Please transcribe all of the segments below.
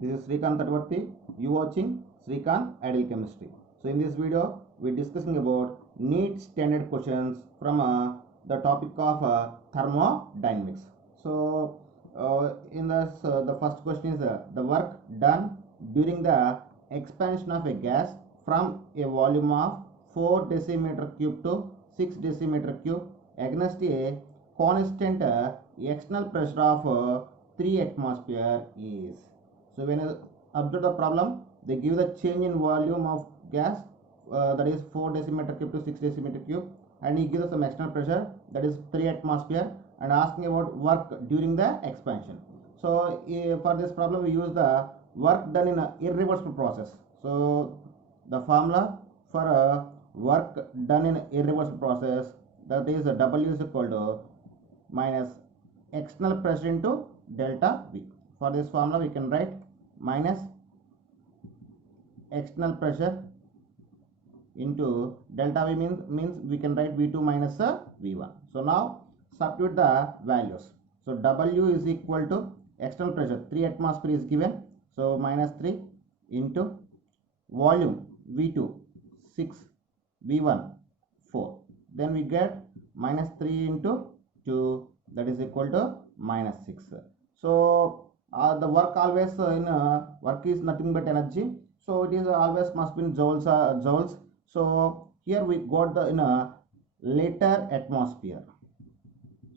This is Srikanth Tatvarthi. You watching Srikanth Ideal Chemistry. So in this video, we're discussing about NEET standard questions from the topic of thermodynamics. So in this, the first question is the work done during the expansion of a gas from a volume of 4 decimeter cube to 6 decimeter cube against a constant external pressure of 3 atmosphere is. So when you observe the problem, they give the change in volume of gas that is 4 decimeter cube to 6 decimeter cube, and he gives us some external pressure that is 3 atmosphere and asking about work during the expansion. So for this problem we use the work done in a irreversible process. So the formula for a work done in irreversible process, that is W is equal to minus external pressure into delta V. For this formula we can write minus external pressure into delta V means we can write V2 minus V1. So now substitute the values. So W is equal to external pressure 3 atmosphere is given, so minus 3 into volume V2 6, V1 4, then we get minus 3 into 2, that is equal to minus 6. So the work always in work is nothing but energy, so it is always must be in joules. So here we got the in a later atmosphere.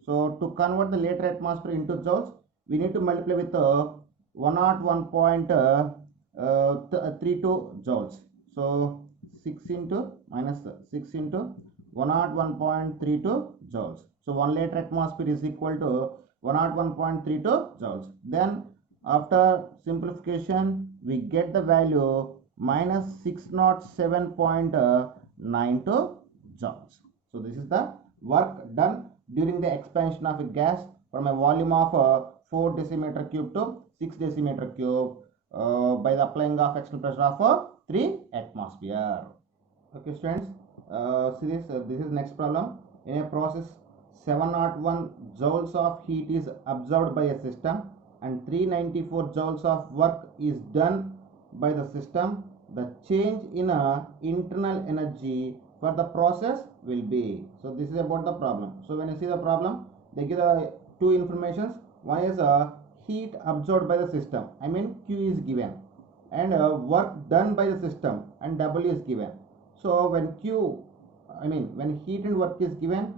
So to convert the later atmosphere into joules, we need to multiply with 101.32 joules. So 6 into minus 6 into 101.32 joules. So 1 liter atmosphere is equal to 101.32 joules. Then after simplification we get the value minus 607.92 joules. So this is the work done during the expansion of a gas from a volume of 4 decimeter cube to 6 decimeter cube by the applying of external pressure of 3 atmosphere. Okay students, see this is next problem. In a process 701 joules of heat is absorbed by a system and 394 joules of work is done by the system. The change in internal energy for the process will be. So this is about the problem. So when you see the problem, they give two informations. One is heat absorbed by the system, I mean Q is given, and work done by the system, and W is given. So when when heat and work is given,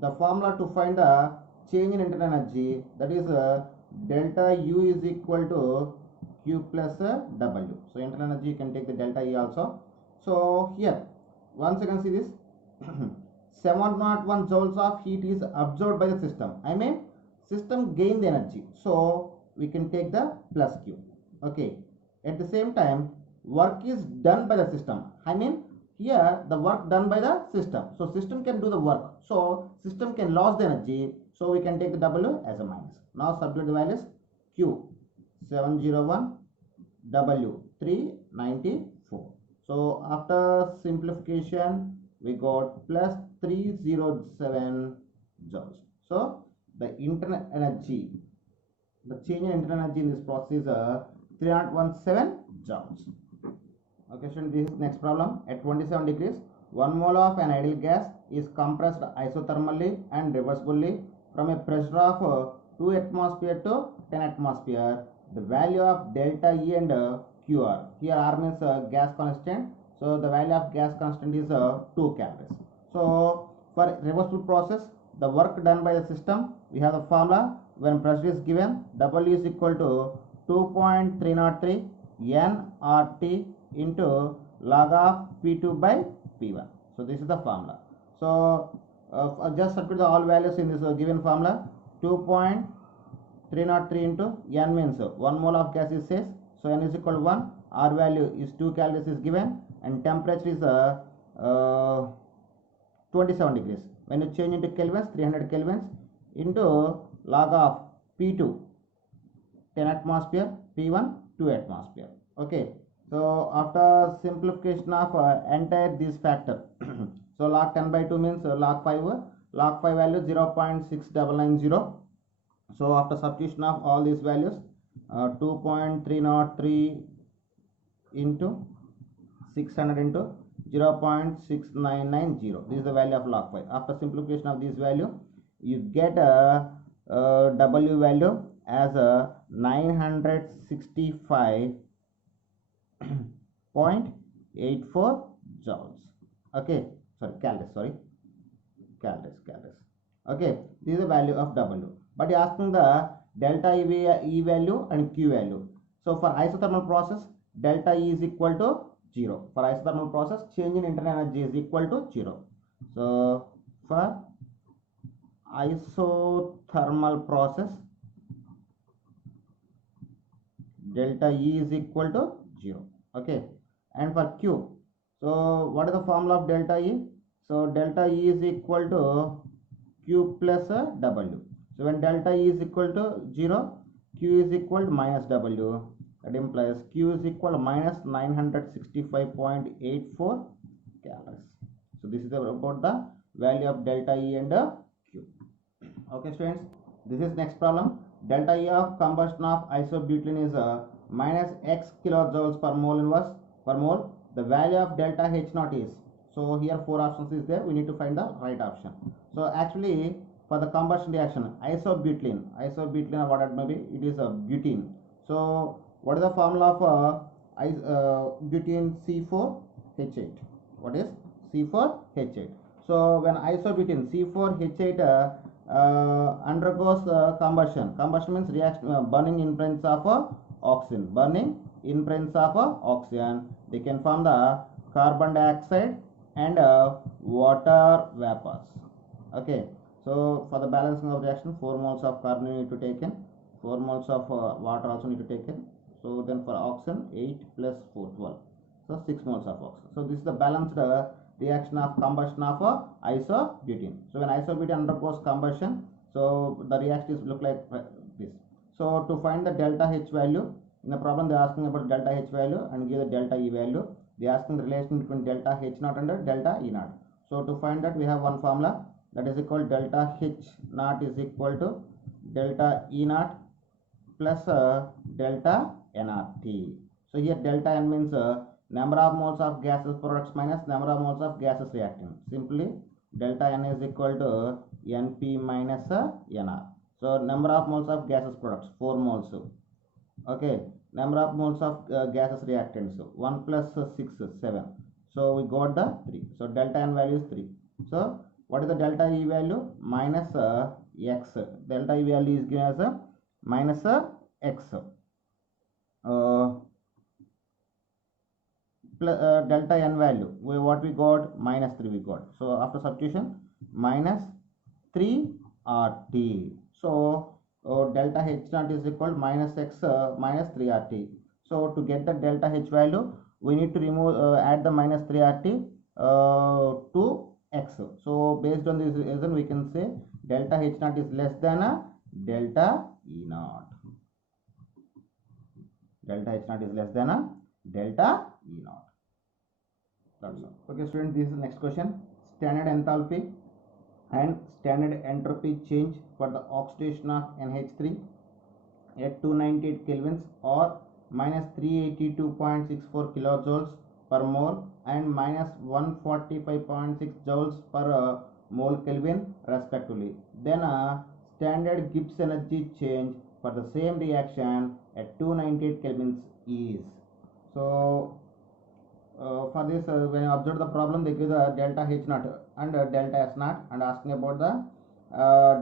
the formula to find the change in internal energy, that is delta U is equal to Q plus W. So internal energy you can take the delta E also. So here once you can see this 701 joules of heat is absorbed by the system, I mean system gain the energy, so we can take the plus Q. Okay, at the same time work is done by the system, I mean here the work done by the system, so system can do the work, so system can lose the energy, so we can take the W as a minus. Now substitute the values. Q 701, W 394. So after simplification we got plus 307 joules. So the internal energy, the change in internal energy in this process is 317 joules. Okay, so this is next problem. At 27 degrees, 1 mole of an ideal gas is compressed isothermally and reversibly from a pressure of 2 atmosphere to 10 atmosphere. The value of delta E and QR. Here R means gas constant. So the value of gas constant is 2 calories. So for reversible process, the work done by the system, we have the formula. When pressure is given, W is equal to 2.303 nRT into log of P2 by P1. So this is the formula. So just substitute the all values in this given formula. 2.303 into N means 1 mole of gas is says, so N is equal to 1. R value is 2 calories is given, and temperature is 27 degrees. When you change into kelvins, 300 kelvins into log of P2 10 atmosphere, P1 2 atmosphere. Okay, so after simplification of entire this factor so log 10 by 2 means log 5 value 0.6990. So after substitution of all these values, 2.303 into 600 into 0.6990. This is the value of log 5. After simplification of this value, you get a W value as a 965.84 joules. Okay, calories. Okay, this is the value of W. But you are asking the delta E value and Q value. So for isothermal process, delta E is equal to 0. For isothermal process, change in internal energy is equal to 0. So for isothermal process, delta E is equal to 0. Okay, and for Q, so what is the formula of delta E? So delta E is equal to Q plus W. So when delta E is equal to 0, Q is equal to minus W. That implies Q is equal to minus 965.84 calories. So this is about the value of delta E and Q. Okay, students, this is next problem. Delta E of combustion of isobutylene is minus X kilojoules per mole inverse per mole. The value of delta H naught is, so here 4 options is there. We need to find the right option. So actually for the combustion reaction, isobutylene or whatever may be, it is a butene. So what is the formula of butene? C4H8. What is C4H8? So when isobutene C4H8 undergoes combustion means reaction, burning in presence of oxygen. They can form the carbon dioxide and water vapors. Okay, so for the balancing of reaction, 4 moles of carbon you need to take in, 4 moles of water also need to take in. So then for oxygen, 8 plus 4, 12. So 6 moles of oxygen. So this is the balanced reaction of combustion of isobutene. So when isobutene undergoes combustion, so the reactions look like this. So to find the delta H value, in the problem they are asking about delta H value and give the delta E value. They are asking the relation between delta H naught and delta E naught. So to find that, we have one formula, that is equal delta H naught is equal to delta E naught plus delta nRT. So here delta N means number of moles of gases products minus number of moles of gases reactant. Simply delta N is equal to Np minus Nr. So number of moles of gases products 4 moles. Okay, number of moles of gases reactants 1 plus 6 7. So we got the 3. So delta N value is 3. So what is the delta E value? Minus X. Delta E value is given as minus X. Delta N value, what we got? Minus 3 we got. So after substitution, minus 3 RT. So delta H naught is equal to minus X minus 3 RT. So to get the delta H value, we need to remove add the minus 3 RT to X. So based on this reason, we can say delta H naught is less than delta E naught. Delta H naught is less than delta E naught. That's all. Okay, students, this is the next question. Standard enthalpy and standard entropy change for the oxidation of NH3 at 298 kelvins or minus 382.64 kilojoules per mole and minus 145.6 joules per mole Kelvin respectively. Then standard Gibbs energy change for the same reaction at 298 kelvins is. So for this, when you observe the problem, they give the delta H naught and delta S naught and asking about the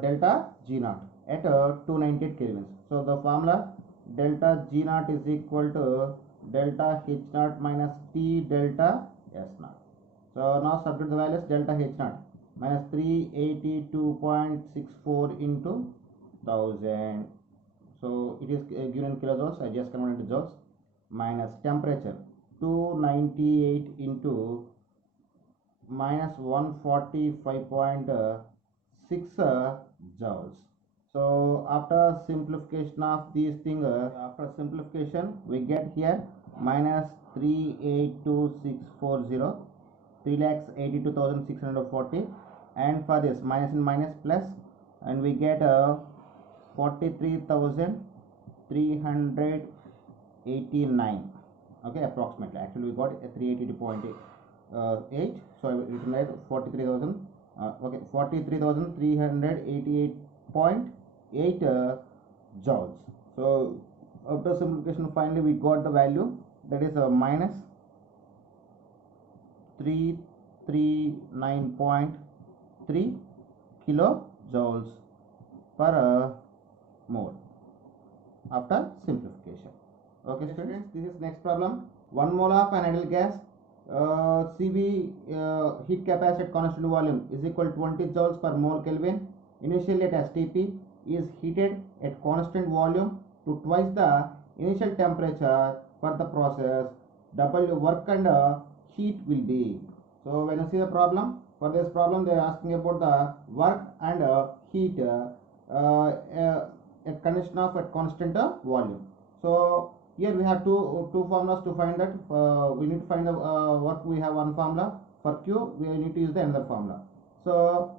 delta G naught at 298 kelvins. So the formula delta G naught is equal to delta H naught minus T delta S naught. So now substitute the values. Delta H naught minus 382.64 into 1000. So it is given in kilojoules. I just converted into joules. Minus temperature 298 into minus 145.6 joules. So after simplification of these things, after simplification we get here minus 382640, 3,82,640, and for this minus in minus plus, and we get 43,000 389. Okay, approximately. Actually, we got a 382.8. So I will written as 43,000. Okay, 43,388.8 joules. So after simplification, finally we got the value, that is minus 339.3 kilojoules per mole after simplification. Okay, students, this is next problem. 1 mole of an ideal gas, Cv heat capacity at constant volume is equal to 20 joules per mole Kelvin. Initially at STP is heated at constant volume to twice the initial temperature for the process. W work and heat will be. So when you see the problem, for this problem they are asking about the work and heat at condition of at constant volume. So here we have two formulas to find that. We need to find the work. We have one formula. For Q we need to use the another formula. So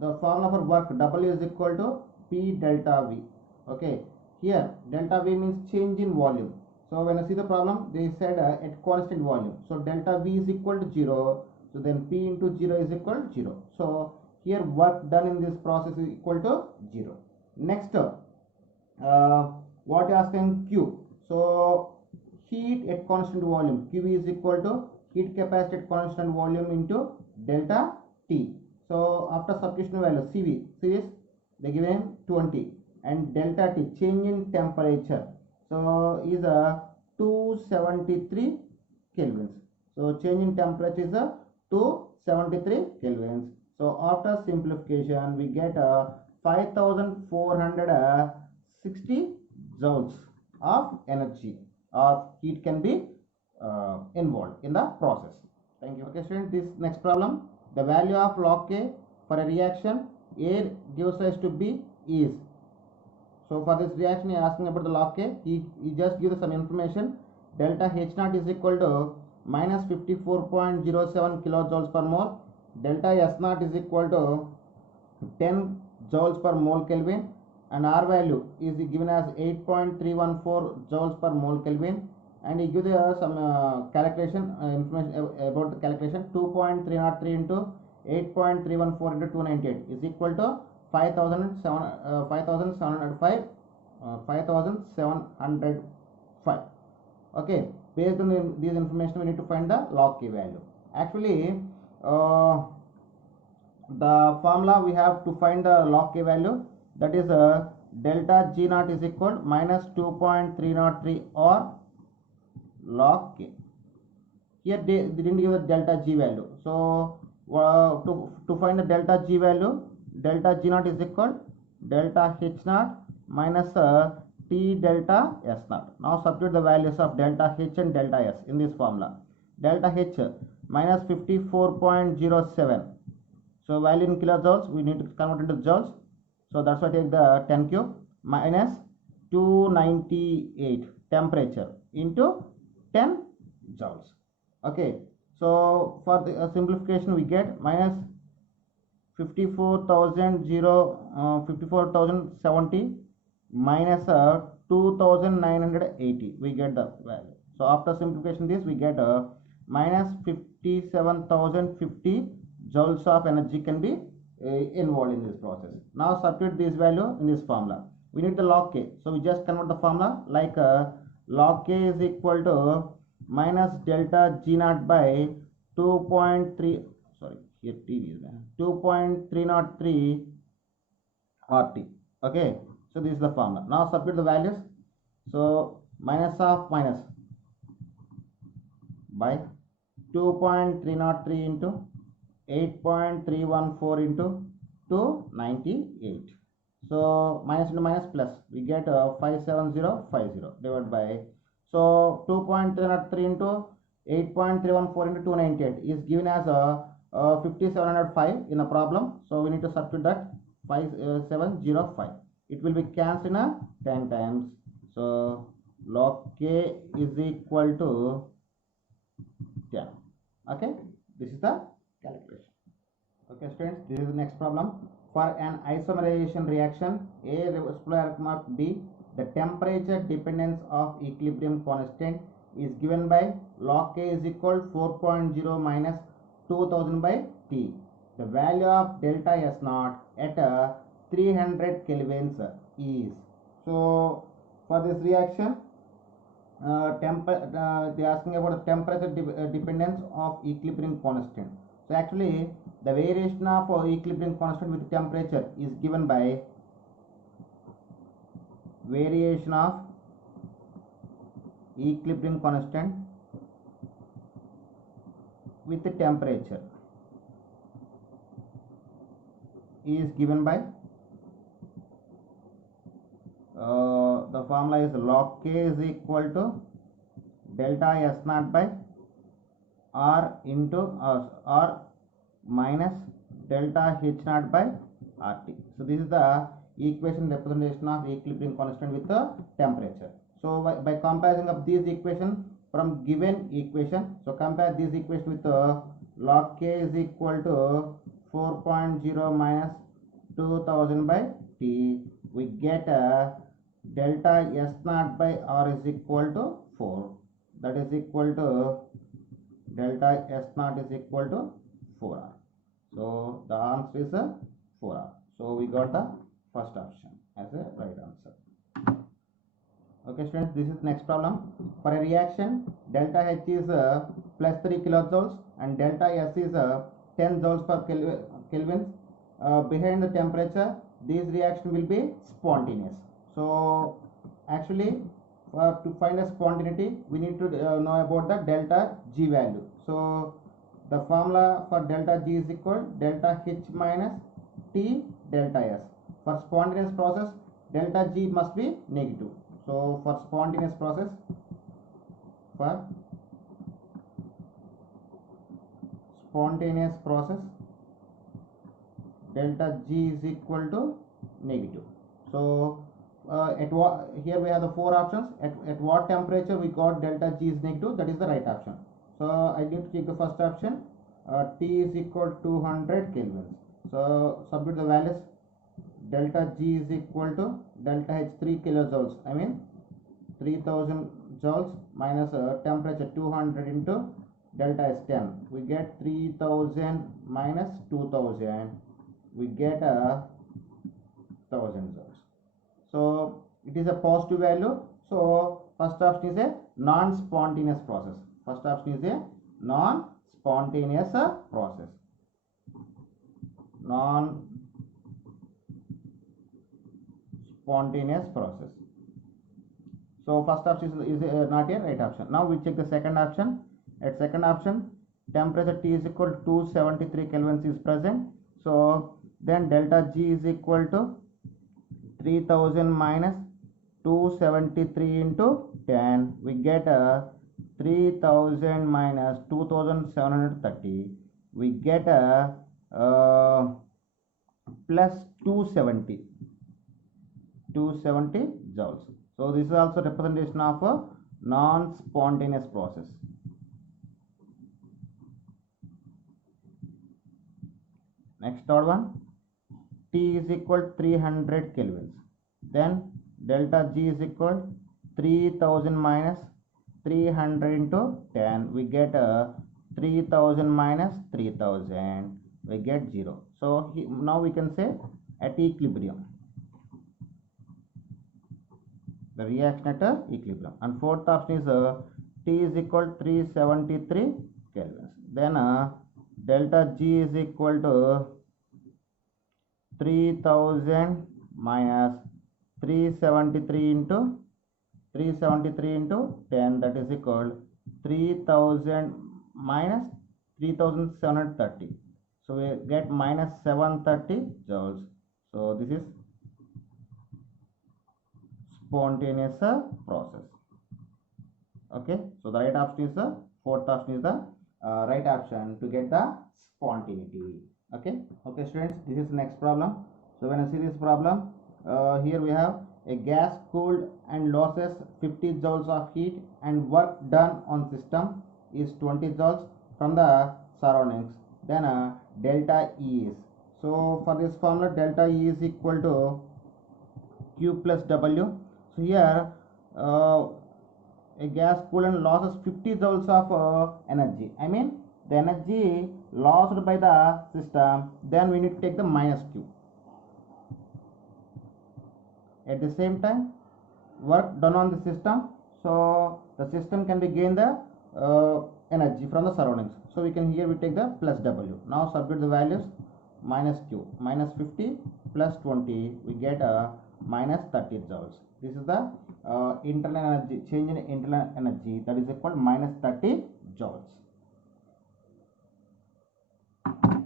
the formula for work, W is equal to P delta V. Okay, here delta V means change in volume. So when I see the problem, they said at constant volume. So delta V is equal to 0. So then P into 0 is equal to 0. So here work done in this process is equal to 0. Next, what is asking Q? So heat at constant volume, Q is equal to heat capacity at constant volume into delta T. So after substitution value, Cv is they given 20 and delta T change in temperature. So is a 273 kelvins. So change in temperature is a 273 kelvins. So after simplification we get 5460 joules of energy or heat can be involved in the process. Thank you. Okay, students, this next problem, the value of log K for a reaction A gives rise to B is. So for this reaction he is asking about the log K. He just gives some information. Delta H naught is equal to minus 54.07 kilojoules per mole. Delta S naught is equal to 10 joules per mole Kelvin, and R value is given as 8.314 joules per mole Kelvin, and he gives some calculation information about the calculation. 2.303 into 8.314 into 298 is equal to 5,705. Okay, based on these information we need to find the log K value. Actually the formula we have to find the log K value, that is delta G naught is equal minus 2.303 or log K. Here they didn't give the delta G value. So to find the delta G value, delta G naught is equal delta H naught minus T delta S naught. Now substitute the values of delta H and delta S in this formula. Delta H minus 54.07. So value in kilojoules we need to convert into joules. So that's why I take the 10 cube minus 298 temperature into 10 joules. Okay, so for the simplification we get minus 54,070 minus 2,980, we get the value. So after simplification this we get minus 57,050 joules of energy can be involved in this process. Now substitute this value in this formula. We need the log K. So we just convert the formula like log K is equal to minus delta G naught by 2.3, sorry here T is 2.303 RT. Okay, so this is the formula. Now substitute the values. So minus of minus by 2.303 into 8.314 into 298. So minus into minus plus we get 57050 divided by, so 2.303 into 8.314 into 298 is given as 5705 in a problem. So we need to substitute that 5705. It will be cancelled in 10 times. So log K is equal to 10. Okay, this is the calculation. Okay students, this is the next problem. For an isomerization reaction, A reverse polar arc mark B the temperature dependence of equilibrium constant is given by log K is equal 4.0 minus 2000 by T. The value of delta S naught at 300 kelvins is. So for this reaction, they are asking about the temperature dependence of equilibrium constant. So actually the variation of equilibrium constant with temperature is given by variation of equilibrium constant with the temperature is given by the formula is log K is equal to delta S naught by R into R minus delta H naught by RT. So this is the equation representation of equilibrium constant with the temperature. So by comparison of these equation from given equation, so compare this equation with log K is equal to 4.0 minus 2000 by T. We get delta S naught by R is equal to 4. That is equal to delta S naught is equal to 4R. So the answer is 4R. So we got the first option as a right answer. Okay students, this is next problem. For a reaction, delta H is plus 3 kilojoules and delta S is 10 joules per Kelvin. Behind the temperature, this reaction will be spontaneous. So actually to find a spontaneity, we need to know about the delta G value. So the formula for delta G is equal delta H minus T delta S. For spontaneous process, delta G must be negative. So for spontaneous process, delta G is equal to negative. So here we have the four options. At what temperature we got delta G is negative, that is the right option. So I need to take the first option. T is equal to 200 kelvins. So substitute the values. Delta G is equal to delta H 3 kilojoules. I mean 3000 joules minus temperature 200 into delta S 10. We get 3000 minus 2000. We get 1000 joules. So it is a positive value. So first option is a non-spontaneous process. First option is a non-spontaneous process. Non-spontaneous process. So first option is not a right option. Now we check the second option. At second option, temperature T is equal to 273 kelvins is present. So then delta G is equal to 3000 minus 273 into 10. We get 3000 minus 2730. We get plus 270 joules. So this is also representation of a non-spontaneous process. Next third one, T is equal to 300 kelvins. Then delta G is equal 3000 minus 300 into 10. We get 3000 minus 3000. We get 0. So now we can say at equilibrium. The reaction at equilibrium. And fourth option is T is equal to 373 kelvins. Then delta G is equal to 3000 minus 373 into 10, that is equal 3000 minus 3730. So we get minus 730 joules. So this is spontaneous process. Okay, so the right option is the fourth option is the right option to get the spontaneity. Okay, students, this is the next problem. So when I see this problem, here we have a gas cooled and loses 50 joules of heat and work done on system is 20 joules from the surroundings. Then delta E is. So for this formula, delta E is equal to Q plus W. So here a gas coolant loses 50 joules of energy. I mean the energy lost by the system, then we need to take the minus q. At the same time, work done on the system, so the system can be gain the energy from the surroundings. So we can here we take the plus w. Now substitute the values. Minus q, minus 50 plus 20, we get a minus 30 joules. This is the internal energy, change in internal energy, that is equal to minus 30 joules.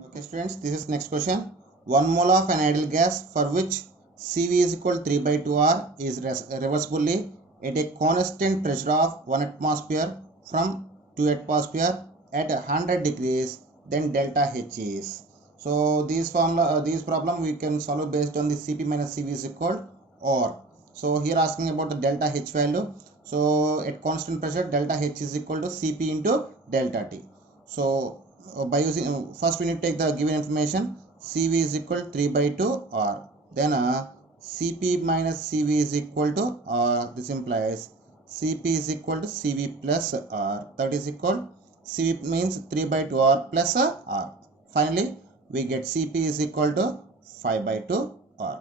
Okay students, this is next question. 1 mole of an ideal gas for which Cv is equal to 3 by 2 R is reversibly at a constant pressure of 1 atmosphere from 2 atmosphere at 100 degrees, then delta H is. So this formula, this problem we can solve based on the Cp minus Cv is equal to R. So here asking about the delta H value. So at constant pressure, delta H is equal to Cp into delta T. So by using first we need to take the given information. Cv is equal to 3 by 2 R. Then Cp minus Cv is equal to R. This implies Cp is equal to Cv plus R. That is equal, Cv means 3 by 2 R plus R. Finally, we get Cp is equal to 5 by 2 R.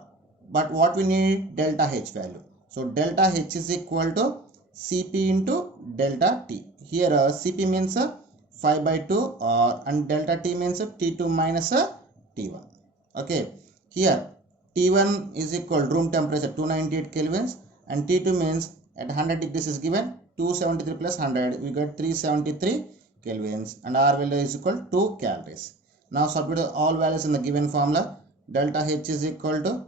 But what we need? Delta H value. So delta H is equal to Cp into delta T. Here Cp means 5 by 2 R and delta T means T2 minus T1. Okay. Here T1 is equal room temperature 298 kelvins and T2 means at 100 degrees is given 273 plus 100, we get 373 kelvins and R value is equal to 2 calories. Now substitute all values in the given formula. Delta H is equal to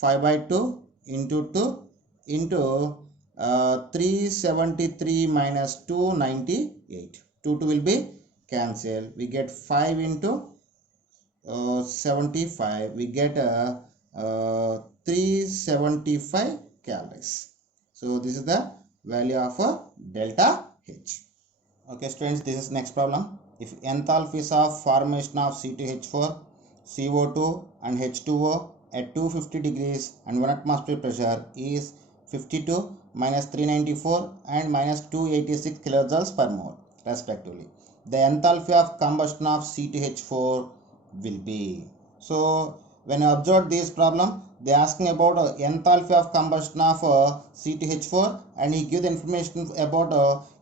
5 by 2 into 2 into 373 minus 298. 2 will be cancelled. We get 5 into 75. We get 375 calories. So this is the value of delta H. Okay students, this is next problem. If enthalpies of formation of C2H4, CO2 and H2O at 250 degrees and 1 atmosphere pressure is 52, minus 394 and minus 286 kilojoules per mole respectively, the enthalpy of combustion of C2H4 will be. So when you observe this problem, they are asking about enthalpy of combustion of C2H4 and he give the information about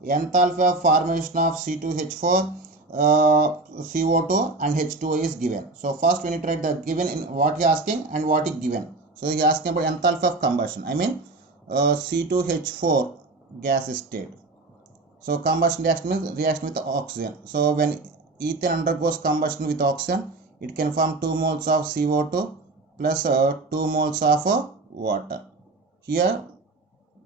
enthalpy of formation of C2H4, CO2 and H2O is given. So first we need to write the given in what he asking and what he given. So he asking about enthalpy of combustion. I mean C2H4 gas state. So combustion reaction means reaction with oxygen. So when ethane undergoes combustion with oxygen, it can form 2 moles of CO2 plus 2 moles of water. Here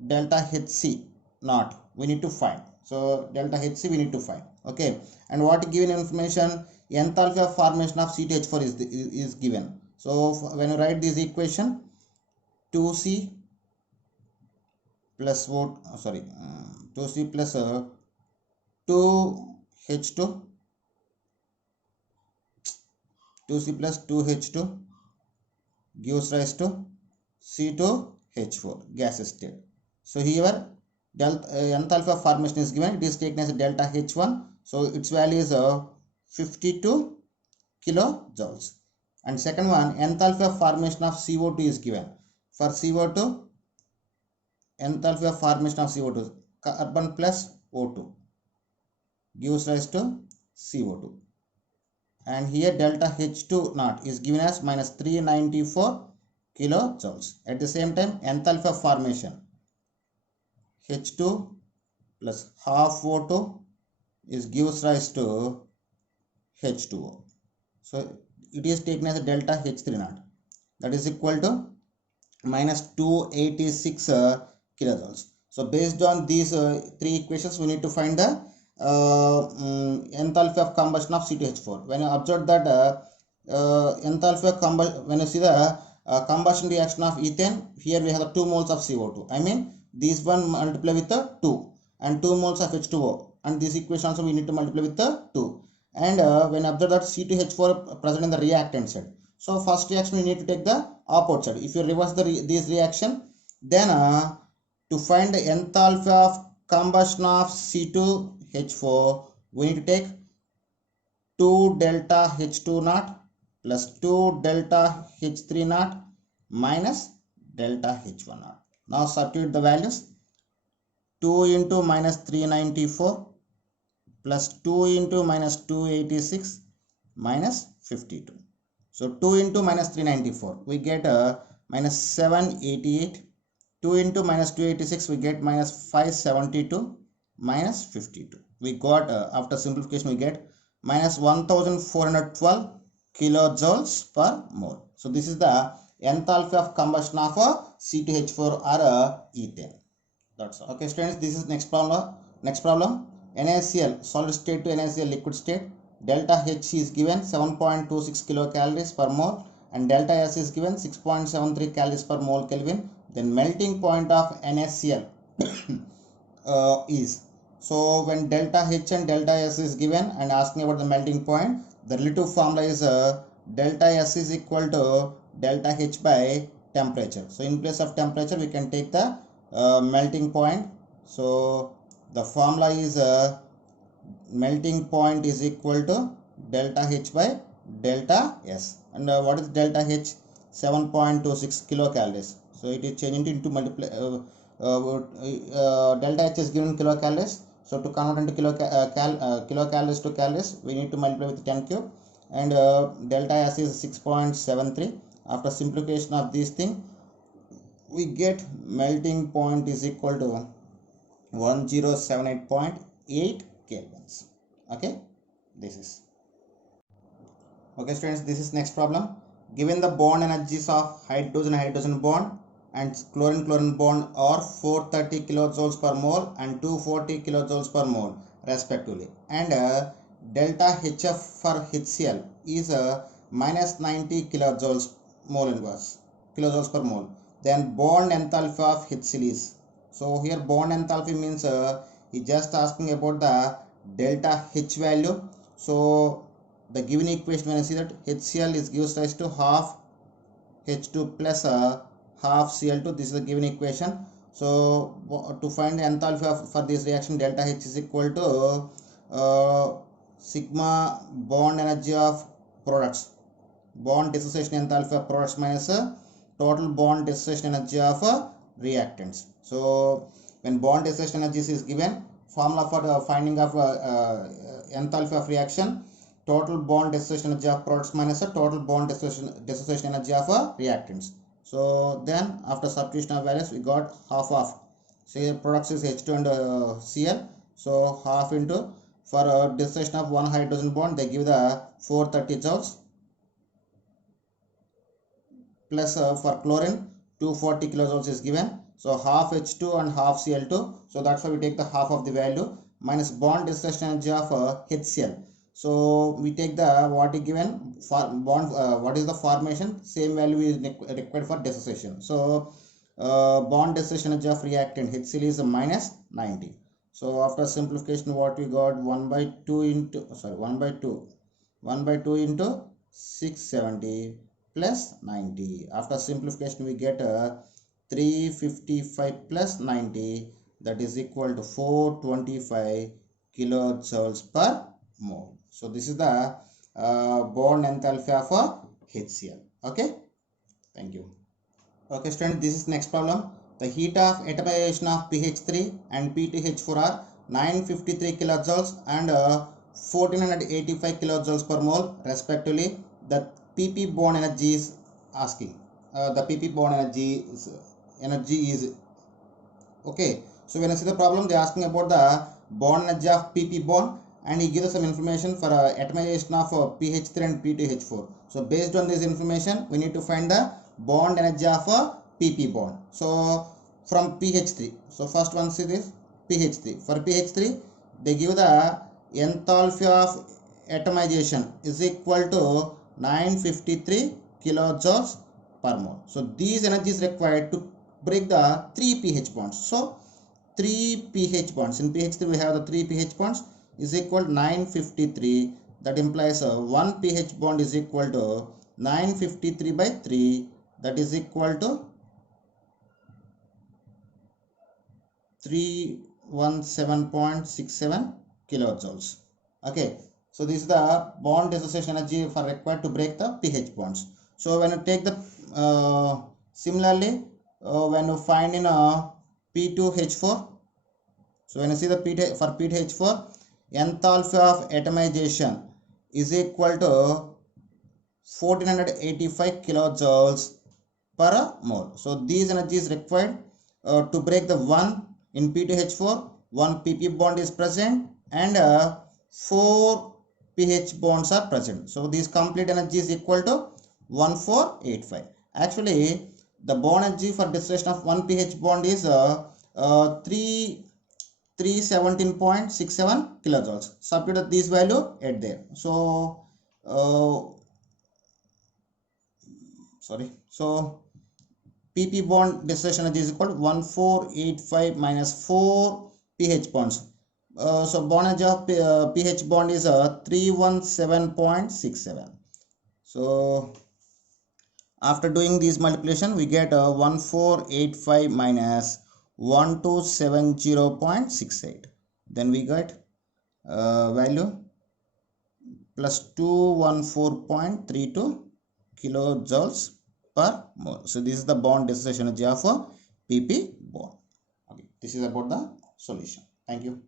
delta HC not we need to find. So delta HC we need to find. Okay, and what given information, enthalpy of formation of C2H4 is given. So when you write this equation, 2C plus 2C plus 2H2, 2C plus 2H2 gives rise to C2H4 gas state. So here enthalpy of formation is given, it is taken as delta H1, so its value is 52 kilojoules. And second one, enthalpy of formation of CO2 is given. For CO2, enthalpy of formation of CO2, carbon plus O2 gives rise to CO2. And here delta H2 naught is given as minus 394 kilojoules. At the same time, enthalpy of formation H2 plus half O2 is gives rise to H2O. So it is taken as a delta H3 naught, that is equal to minus 286 kilojoules. So based on these three equations, we need to find the enthalpy of combustion of C2H4. When you observe that enthalpy of combustion, when you see the combustion reaction of ethane, here we have 2 moles of CO2. I mean this one multiply with the 2 and 2 moles of H2O, and this equation also we need to multiply with the 2. And when observe that C2H4 present in the reactant side, so first reaction we need to take the opposite side. If you reverse this reaction, then to find the enthalpy of combustion of C2H4, we need to take 2 delta H2 naught plus 2 delta H3 naught minus delta H1 naught. Now substitute the values. 2 into minus 394 plus 2 into minus 286 minus 52. So 2 into minus 394, we get minus 788. 2 into minus 286, we get minus 572 minus 52. We got, after simplification, we get minus 1412 kilojoules per mole. So this is the enthalpy of combustion of C2H4 or ethane. That's all. Okay, students, this is next problem. NaCl, solid state to NaCl, liquid state. Delta H is given 7.26 kilocalories per mole and delta S is given 6.73 calories per mole Kelvin. Then melting point of NaCl is, so when delta H and delta S is given and asking about the melting point, the relative formula is delta S is equal to delta H by temperature. So in place of temperature, we can take the melting point. So the formula is melting point is equal to delta H by delta S. And what is delta H? 7.26 kilocalories. So it is changing into multiply. Delta H is given in kilocalories. So to convert into kilocalories to calories, we need to multiply with 10 cube. And delta S is 6.73. After simplification of this thing, we get melting point is equal to 1078.8 kelvins. Okay, this is okay, students. This is next problem. Given the bond energies of hydrogen bond and chlorine bond are 430 kilojoules per mole and 240 kilojoules per mole respectively, and delta HF for HCl is minus 90 kilojoules per mole. Then bond enthalpy of HCl is, so here bond enthalpy means he just asking about the delta H value. So the given equation, when I see that HCl is gives rise to half H2 plus half Cl2, this is the given equation. So to find the enthalpy for this reaction, delta H is equal to sigma bond energy of products, bond dissociation enthalpy of products minus total bond dissociation energy of reactants. So when bond dissociation energy is given, formula for the finding of enthalpy of reaction, total bond dissociation energy of products minus a total bond dissociation energy of reactants. So then after substitution of values, we got half of, say products is H2 and Cl, so half into, for dissociation of one hydrogen bond they give the 430 joules, plus for chlorine 240 kilojoules is given. So half H2 and half Cl2, so that's why we take the half of the value, minus bond dissociation energy of HCl. So we take the what is given for bond, what is the formation, same value is required for dissociation. So bond dissociation energy of reactant HCl is minus 90. So after simplification, what we got, 1 by 2 into 670 plus 90. After simplification, we get 355 plus 90, that is equal to 425 kilojoules per mole. So this is the bond enthalpy of HCl. Okay, thank you. Okay, students, this is next problem. The heat of atomization of PH3 and P2H4 are 953 kilojoules and 1485 kilojoules per mole respectively. The PP bond energy is asking. The PP bond energy is okay. So when I see the problem, they are asking about the bond energy of PP bond, and he gives us some information for atomization of PH3 and P2H4. So based on this information, we need to find the bond energy of PP bond. So from PH3, so first one, see this PH3. For PH3, they give the enthalpy of atomization is equal to 953 kilojoules per mole. So these energies required to break the 3 pH bonds. So 3 pH bonds, in PH3 we have the 3 pH bonds, is equal to 953. That implies 1 pH bond is equal to 953 by 3, that is equal to 317.67 kilojoules. Okay, so this is the bond dissociation energy for required to break the pH bonds. So when you take the similarly when you find in a P2H4, so when you see the for P2H4, enthalpy of atomization is equal to 1485 kilojoules per mole. So these energies required to break the 1 in P2H4, 1 PP bond is present and 4 pH bonds are present. So this complete energy is equal to 1485. Actually, the bond energy for dissociation of 1 pH bond is 317.67 kilojoules. Substitute this value at there. So so PP bond dissociation energy is equal to 1485 minus 4 pH bonds. So bond energy of pH bond is 317.67. So after doing this multiplication, we get 1485 minus 1270.68. Then we get value plus 214.32 kilojoules per mole. So this is the bond dissociation energy of a PP bond. Okay, this is about the solution. Thank you.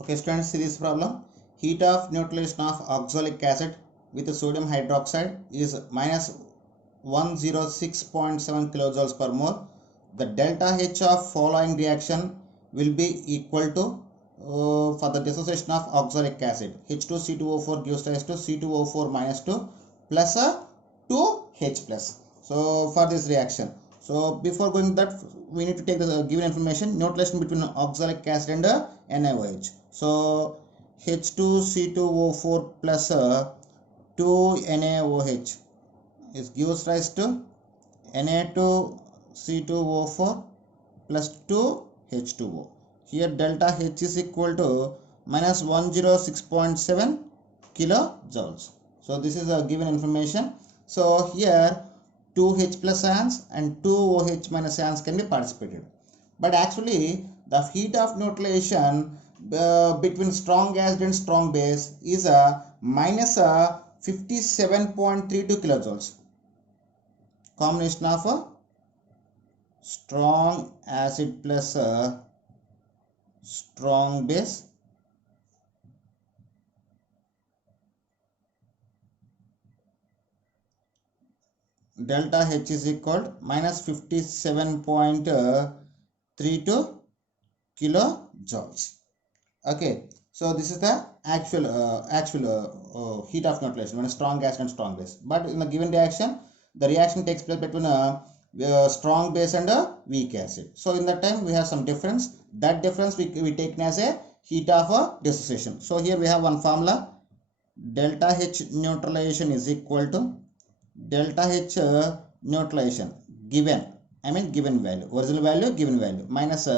Okay, students, see this problem. Heat of neutralization of oxalic acid with sodium hydroxide is minus 106.7 kilojoules per mole. The delta H of following reaction will be equal to for the dissociation of oxalic acid, H2C2O4 gives rise to C2O4 minus 2 plus 2H plus. So for this reaction, so before going that, we need to take the given information, neutralization between oxalic acid and NaOH. So H2C2O4 plus 2NaOH is gives rise to Na2C2O4 plus 2H2O. Here delta H is equal to minus 106.7 kilojoules. So this is a given information. So here 2H plus ions and 2OH minus ions can be participated. But actually the heat of neutralization between strong acid and strong base is minus 57.32 kilojoules. Combination of strong acid plus strong base delta H is equal to minus 57.32 kilojoules. Okay, so this is the actual heat of neutralization when a strong acid and strong base. But in a given reaction, the reaction takes place between a strong base and a weak acid. So in that time we have some difference. That difference we take as a heat of a dissociation. So here we have one formula. Delta H neutralization is equal to delta H neutralization given value, original value, given value, minus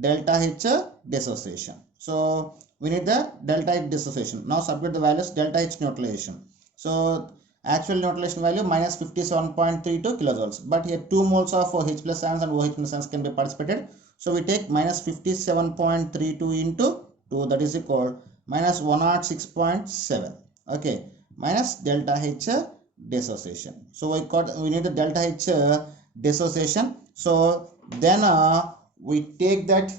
delta H dissociation. So we need the delta H dissociation. Now substitute the values delta H neutralization. So actual neutralization value minus 57.32 kilojoules. But here 2 moles of H plus ions and OH minus ions can be participated. So we take minus 57.32 into 2, that is equal minus 106.7. Okay, minus delta H dissociation. So we need the delta H dissociation. So then we take that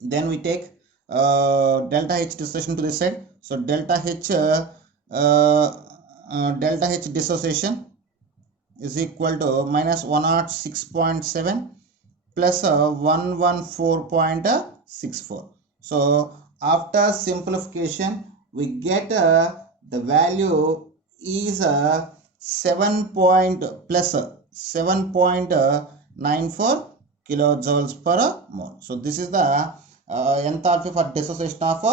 then we take delta H dissociation to this side. So delta H dissociation is equal to minus 106.7 plus 114.64. So after simplification we get the value is 7.94 kilojoules per mole. So this is the enthalpy for dissociation of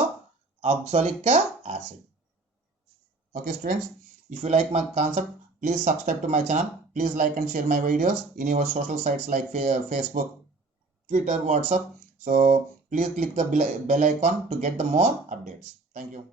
oxalic acid. Okay students, if you like my concept, please subscribe to my channel. Please like and share my videos in your social sites like Facebook, Twitter, WhatsApp. So please click the bell icon to get the more updates. Thank you.